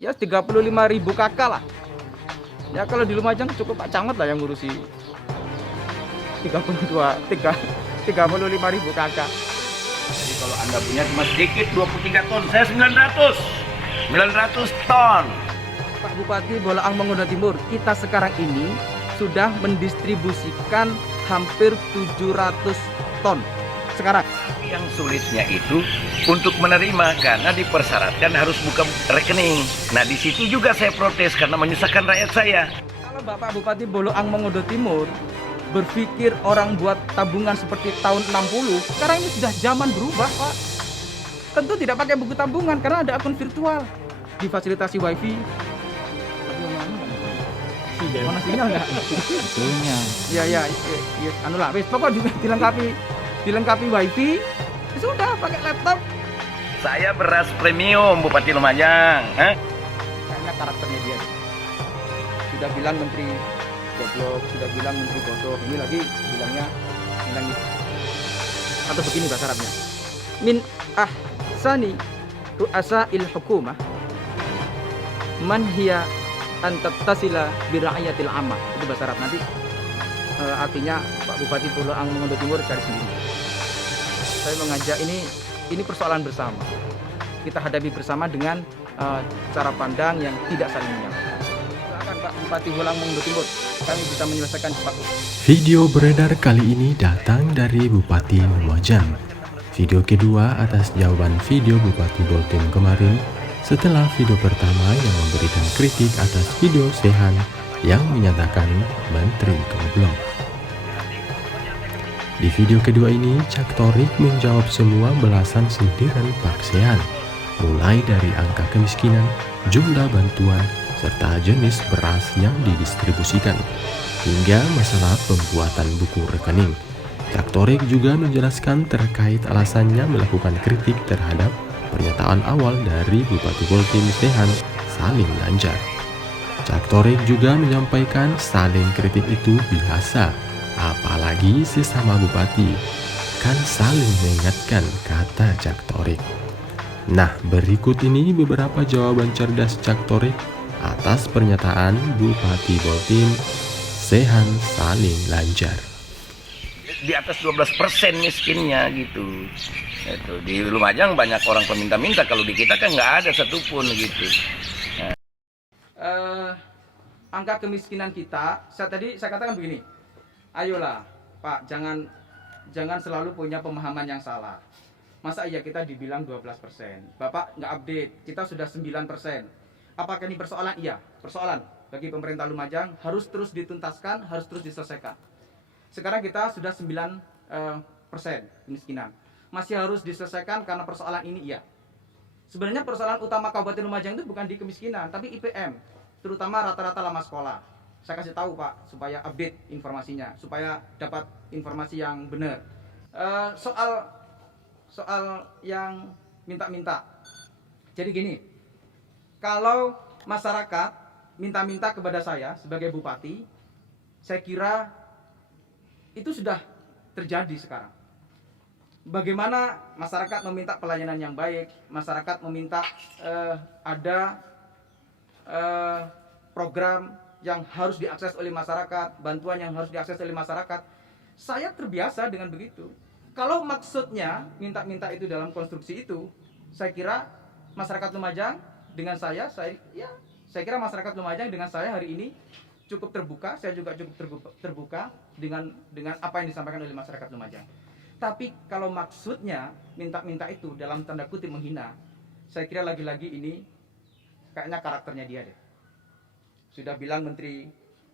Ya 35.000 kakak lah. Ya kalau di Lumajang cukup Pak Camat lah yang ngurusi 35.000 kakak. Jadi kalau Anda punya cuma sedikit 23 ton, saya 900 ton. Pak Bupati Bolaang Mongondo Timur, kita sekarang ini sudah mendistribusikan hampir 700 ton sekarang. Tapi yang sulitnya itu untuk menerima karena dipersyaratkan harus buka rekening. Nah di situ juga saya protes karena menyusahkan rakyat saya. Kalau Bapak Bupati Bolaang Mongondo Timur berpikir orang buat tabungan seperti tahun 60, sekarang ini sudah zaman berubah, Pak. Tentu tidak pakai buku tabungan karena ada akun virtual, difasilitasi wifi. Mana sinyal nggak? Punya. Ya, anu lah, wis pokok juga dilengkapi wifi, sudah pakai laptop. Saya beras premium Bupati Lumajang. Kayaknya karakternya dia. Sudah bilang menteri goblok, sudah bilang menteri bodoh, ini lagi bilangnya bilang atau begini bahasa Arabnya. Min ahsani ru'asa'il hukumah man hiya an tattasila bi ra'iyatil amma. Itu bahasa Arab nanti. Artinya Pak Bupati Bolaang Mongondo Timur cari sendiri. Saya mengajak ini persoalan bersama. Kita hadapi bersama dengan cara pandang yang tidak saling menyalahkan. Silakan Pak Bupati Bolaang Mongondo Timur, kami bisa menyelesaikan cepat. Video beredar kali ini datang dari Bupati Lumajang. Video kedua atas jawaban video Bupati Boltim kemarin setelah video pertama yang memberikan kritik atas video Sehan yang menyatakan Menteri Goblok. Di video kedua ini, Cak Torik menjawab semua belasan sindiran Pak Sehan, mulai dari angka kemiskinan, jumlah bantuan, serta jenis beras yang didistribusikan, hingga masalah pembuatan buku rekening. Cak Torik juga menjelaskan terkait alasannya melakukan kritik terhadap pernyataan awal dari Bupati Boltim Sehan Salim Lanjar. Cak Torik juga menyampaikan saling kritik itu biasa, apalagi sesama bupati, kan saling mengingatkan, kata Cak Torik. Nah, berikut ini beberapa jawaban cerdas Cak Torik atas pernyataan Bupati Boltim Sehan Salim Lanjar. Di atas 12% miskinnya gitu. Itu di Lumajang banyak orang peminta-minta, kalau di kita kan nggak ada satupun gitu. Angka kemiskinan kita, saya katakan begini, ayolah Pak, jangan selalu punya pemahaman yang salah. Masa iya kita dibilang 12%, Bapak nggak update, kita sudah 9%. Apakah ini persoalan? Iya, persoalan bagi pemerintah Lumajang, harus terus dituntaskan, harus terus diselesaikan. Sekarang kita sudah 9% kemiskinan, masih harus diselesaikan karena persoalan ini. Iya, sebenarnya persoalan utama Kabupaten Lumajang itu bukan di kemiskinan, tapi IPM, terutama rata-rata lama sekolah. Saya kasih tahu Pak, supaya update informasinya, supaya dapat informasi yang benar. Soal yang minta-minta. Jadi gini, kalau masyarakat minta-minta kepada saya sebagai bupati, saya kira itu sudah terjadi sekarang. Bagaimana masyarakat meminta pelayanan yang baik, masyarakat meminta ada program yang harus diakses oleh masyarakat, bantuan yang harus diakses oleh masyarakat. Saya terbiasa dengan begitu. Kalau maksudnya minta-minta itu dalam konstruksi itu, saya kira masyarakat Lumajang dengan saya kira masyarakat Lumajang dengan saya hari ini cukup terbuka. Saya juga cukup terbuka dengan apa yang disampaikan oleh masyarakat Lumajang. Tapi kalau maksudnya minta-minta itu dalam tanda kutip menghina, saya kira lagi-lagi ini kayaknya karakternya dia deh. Sudah bilang menteri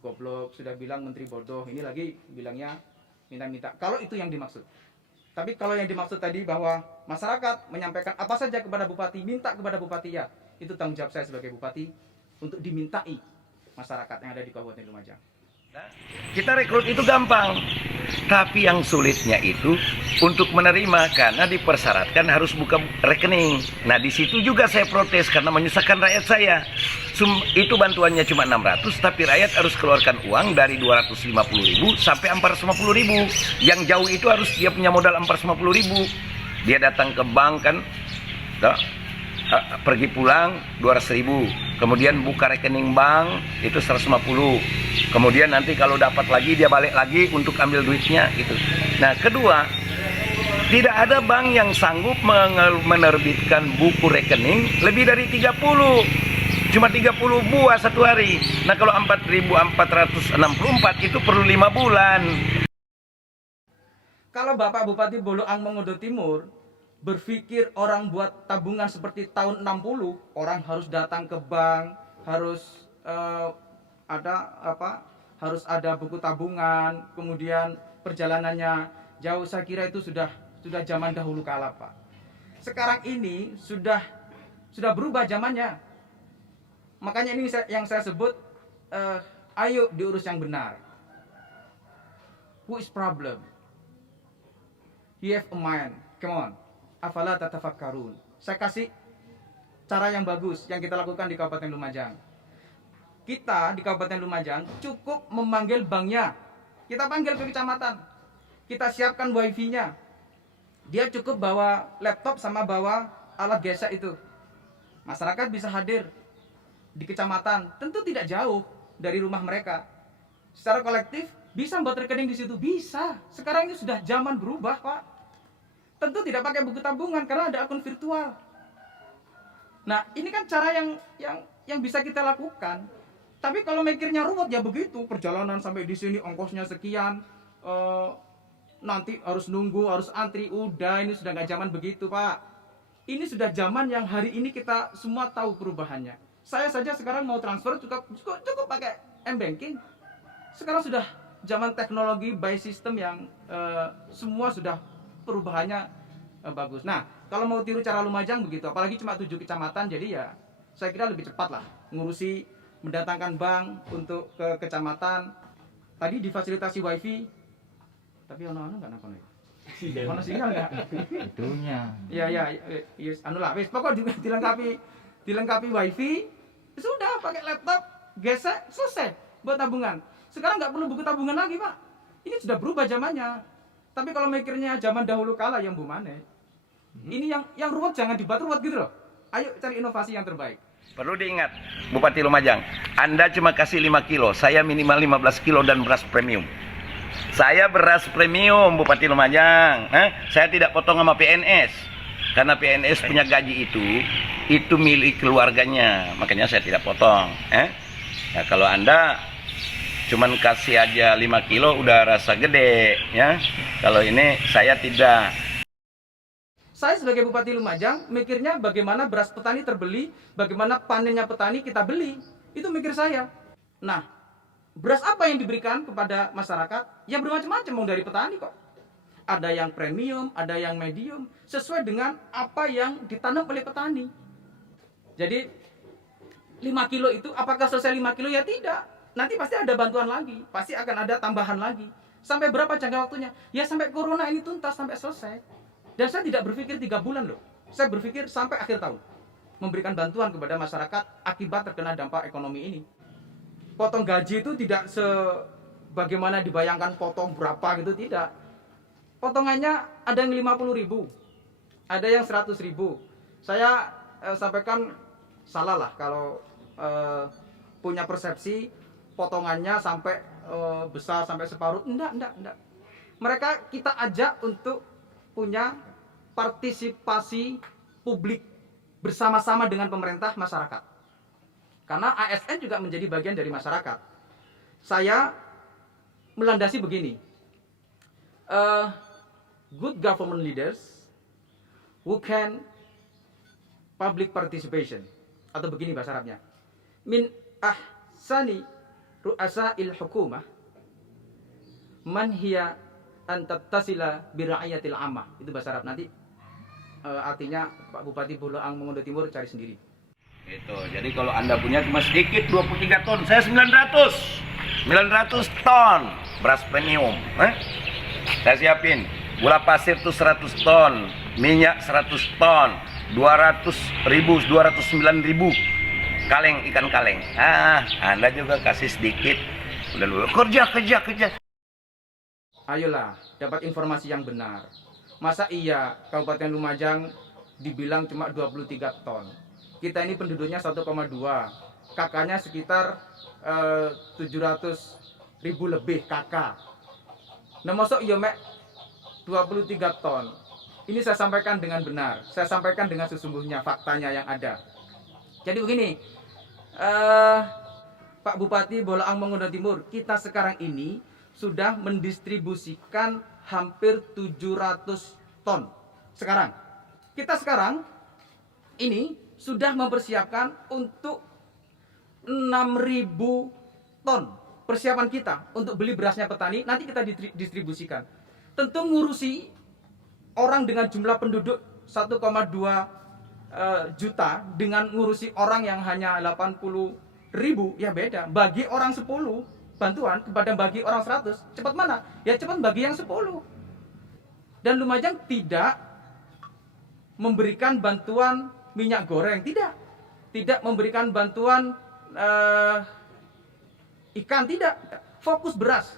goblok, sudah bilang menteri bodoh, ini lagi bilangnya minta-minta. Kalau itu yang dimaksud. Tapi kalau yang dimaksud tadi bahwa masyarakat menyampaikan apa saja kepada bupati, minta kepada bupati, ya itu tanggung jawab saya sebagai bupati untuk dimintai masyarakat yang ada di Kabupaten Lumajang. Kita rekrut itu gampang, tapi yang sulitnya itu untuk menerima karena dipersyaratkan harus buka rekening. Nah di situ juga saya protes karena menyusahkan rakyat saya. Itu bantuannya cuma 600, tapi rakyat harus keluarkan uang dari 250.000 sampai 450.000. Yang jauh itu harus dia punya modal 450.000. Dia datang ke bank kan, pergi pulang 200.000, kemudian buka rekening bank itu 150. Kemudian nanti kalau dapat lagi dia balik lagi untuk ambil duitnya gitu. Nah, kedua, tidak ada bank yang sanggup menerbitkan buku rekening lebih dari 30. Cuma 30 buah satu hari. Nah, kalau 4.464 itu perlu 5 bulan. Kalau Bapak Bupati Boloang Mongodo Timur berpikir orang buat tabungan seperti tahun 60, orang harus datang ke bank, harus harus ada buku tabungan, kemudian perjalanannya jauh, saya kira itu sudah zaman dahulu kala, Pak. Sekarang ini sudah berubah zamannya. Makanya ini yang saya sebut, ayo diurus yang benar. Who is problem? You have a mind, come on. Afala tatafakkarun. Saya kasih cara yang bagus yang kita lakukan di Kabupaten Lumajang. Kita di Kabupaten Lumajang cukup memanggil banknya. Kita panggil ke kecamatan. Kita siapkan wifi-nya. Dia cukup bawa laptop sama bawa alat gesek itu. Masyarakat bisa hadir di kecamatan, tentu tidak jauh dari rumah mereka. Secara kolektif bisa buat rekening di situ, bisa. Sekarang ini sudah zaman berubah, Pak. Tentu tidak pakai buku tabungan karena ada akun virtual. Nah, ini kan cara yang bisa kita lakukan. Tapi kalau mikirnya ruwet ya begitu, perjalanan sampai di sini ongkosnya sekian, nanti harus nunggu, harus antri. Udah, ini sudah nggak zaman begitu, Pak. Ini sudah zaman yang hari ini kita semua tahu perubahannya. Saya saja sekarang mau transfer cukup pakai m-banking. Sekarang sudah zaman teknologi by system yang semua sudah perubahannya bagus. Nah, kalau mau tiru cara Lumajang begitu, apalagi cuma 7 kecamatan, jadi ya saya kira lebih cepat lah ngurusi, mendatangkan bank untuk ke kecamatan. Tadi difasilitasi wifi, tapi ono-ono nggak nakon ya? Ono sinyal nggak? Itunya. Ya, anu lah, wis pokok dilengkapi wifi, sudah pakai laptop, gesek, selesai buat tabungan. Sekarang nggak perlu buku tabungan lagi, Pak. Ini sudah berubah zamannya. Tapi kalau mikirnya zaman dahulu kala yang bumane, ini yang ruwet jangan dibuat ruwet gitu loh. Ayo cari inovasi yang terbaik. Perlu diingat, Bupati Lumajang, Anda cuma kasih 5 kilo, saya minimal 15 kilo dan beras premium. Saya beras premium, Bupati Lumajang. Saya tidak potong sama PNS. Karena PNS punya gaji itu milik keluarganya. Makanya saya tidak potong. Ya, kalau Anda cuman kasih aja 5 kilo udah rasa gede, ya. Kalau ini saya tidak. Saya sebagai Bupati Lumajang mikirnya bagaimana beras petani terbeli, bagaimana panennya petani kita beli. Itu mikir saya. Nah, beras apa yang diberikan kepada masyarakat? Ya bermacam-macam, mau dari petani kok. Ada yang premium, ada yang medium, sesuai dengan apa yang ditanam oleh petani. Jadi 5 kilo itu apakah selesai 5 kilo? Ya tidak. Nanti pasti ada bantuan lagi, pasti akan ada tambahan lagi. Sampai berapa jangka waktunya? Ya sampai corona ini tuntas, sampai selesai. Dan saya tidak berpikir 3 bulan loh. Saya berpikir sampai akhir tahun. Memberikan bantuan kepada masyarakat akibat terkena dampak ekonomi ini. Potong gaji itu tidak sebagaimana dibayangkan potong berapa gitu, tidak. Potongannya ada yang 50.000, ada yang 100.000. Saya sampaikan salah lah kalau punya persepsi potongannya sampai besar sampai separuh. Enggak. Mereka kita ajak untuk punya partisipasi publik bersama-sama dengan pemerintah masyarakat. Karena ASN juga menjadi bagian dari masyarakat. Saya melandasi begini. Good government leaders who can public participation, atau begini bahasa Arabnya, min ahsani ru'asa'il hukumah man hiya an tattasila bi ra'iyatil ammah. Itu bahasa Arab, nanti artinya Pak Bupati Boloang Mongodo Timur cari sendiri. Itu. Jadi kalau Anda punya cuma sedikit 23 ton, saya 900 ton beras premium. Saya siapin gula pasir tuh 100 ton, minyak 100 ton, 209.000 kaleng ikan kaleng. Anda juga kasih sedikit. Udah lu kerja. Ayolah, dapat informasi yang benar. Masa iya Kabupaten Lumajang dibilang cuma 23 ton. Kita ini penduduknya 1,2. kakaknya sekitar 700.000 lebih kakak. Nah masuk yo mek 23 ton. Ini saya sampaikan dengan benar, saya sampaikan dengan sesungguhnya faktanya yang ada. Jadi begini, Pak Bupati Bolaang Mongondo Timur, kita sekarang ini sudah mendistribusikan hampir 700 ton. Sekarang, kita sekarang ini sudah mempersiapkan untuk 6.000 ton persiapan kita untuk beli berasnya petani, nanti kita distribusikan. Tentu ngurusi orang dengan jumlah penduduk 1,2 juta dengan ngurusi orang yang hanya 80.000 ya beda. Bagi orang 10 bantuan kepada bagi orang 100, cepat mana? Ya cepat bagi yang 10. Dan Lumajang tidak memberikan bantuan minyak goreng, tidak memberikan bantuan ikan, tidak, fokus beras.